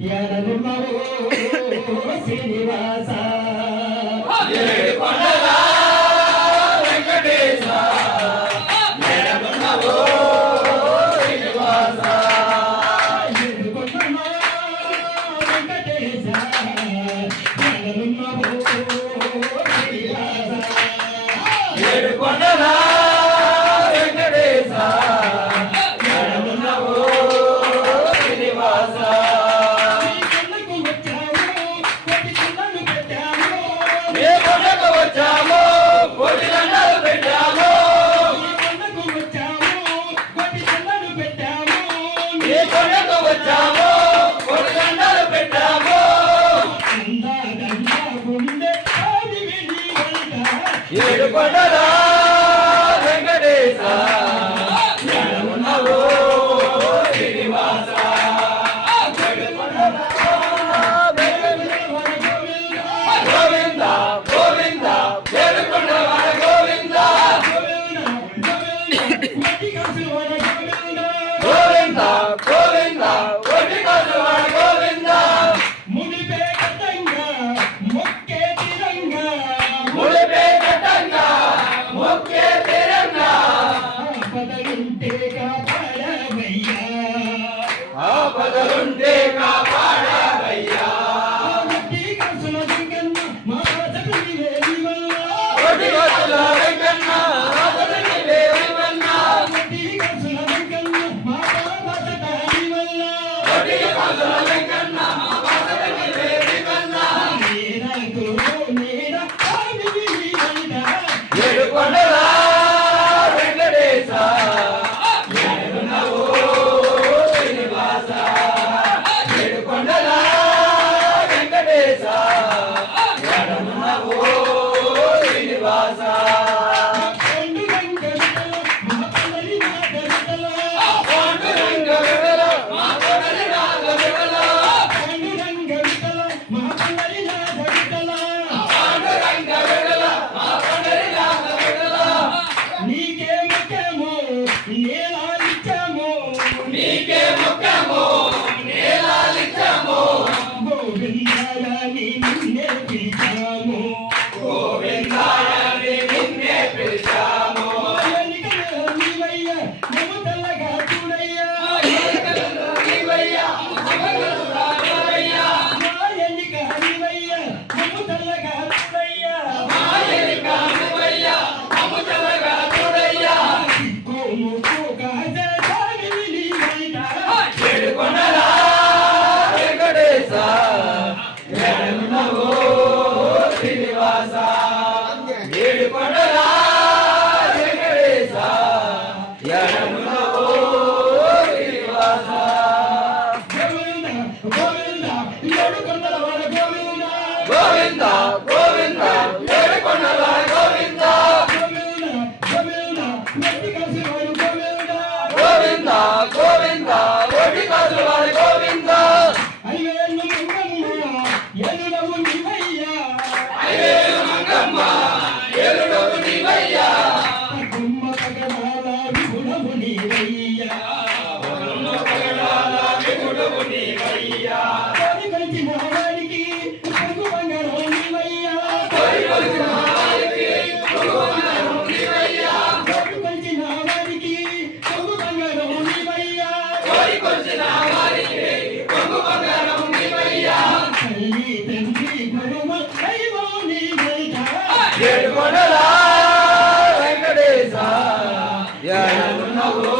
ఎడనున్నవో శ్రీనివాస ఏడుకొండల వెంకటేశ ఎడనున్నవో శ్రీనివాస ఏడుకొండల వెంకటేశ ఎడనున్నవో శ్రీనివాస ఏడుకొండల వెంకటేశ ఎడనున్నవో శ్రీనివాస ఏ కొండకు వచ్చామో కోటి దండాలు పెట్టాము ఏ కొండకు వచ్చామో కోటి దండాలు పెట్టాము ఏడుకొండల వెంకటేశ ఎడనున్నవో శ్రీనివాస గోవింద గోవింద ఏడుకొండలవాడ గోవింద గోవింద గోవింద ఒట్టి కాసులవాడ గోవింద ముడిపే కట్టంగా మొక్కే తిరంగా ఆపదలుంటే కాపాడవయ్యా ఒట్టి కాసుల వెంకన్న ఆపదలు నీవే వన్నా ఒట్టి కాసుల వెంకన్న ఏడుకొండల వెంకటేశ ఎడనున్నవో శ్రీనివాస ఏడుకొండల వెంకటేశ ఎడనున్నవో శ్రీనివాస పాండురంగ విఠల మా కొడలి నాగ విఠల పాండురంగ విఠల మా కొడలి నాగ విఠల నీకే మొక్కమో నేలాలిచ్చాము గోవిందాయని నిన్నే పిలిచాము నీవయ్య మమతల్లగా చూడయ్యా మాయనిక నీవయ్య మమతల్లగా చూడయ్యా కోము కోకాజ సాగిని నీవైట ఏడుకొండల వెంకటేశ ఎడనున్నవో శ్రీనివాస ఏడుకొండల వెంకటేశ ఎడనున్నవో శ్రీనివాస గోవింద గోవింద ఏడుకొండలవాడ గోవింద గోవింద గోవింద ఏడుకొండలవాడ గోవింద గోవింద గోవింద ఒట్టి కాసులవాడ గోవింద అయ్యేలు మంగమ్మ ఏలుడవు నీవయ్యా గుమ్మ పగడాల విగుణము నీవయ్యా విగుడవు నీవయ్యా కలిసిన వారికి పొంగు బంగారం నీవయ్యా కొలిచిన వారికి భగవంతుడు నీవయ్యా కలిసిన వారికి పొంగు బంగారం నీవయ్యా కొలిచిన వారికి కొంగు బంగారం నీవయ్యా తల్లి తండ్రి గురువు దైవం నీవయ్యా ఏడుకొండల వెంకటేశ ఎడనున్నవో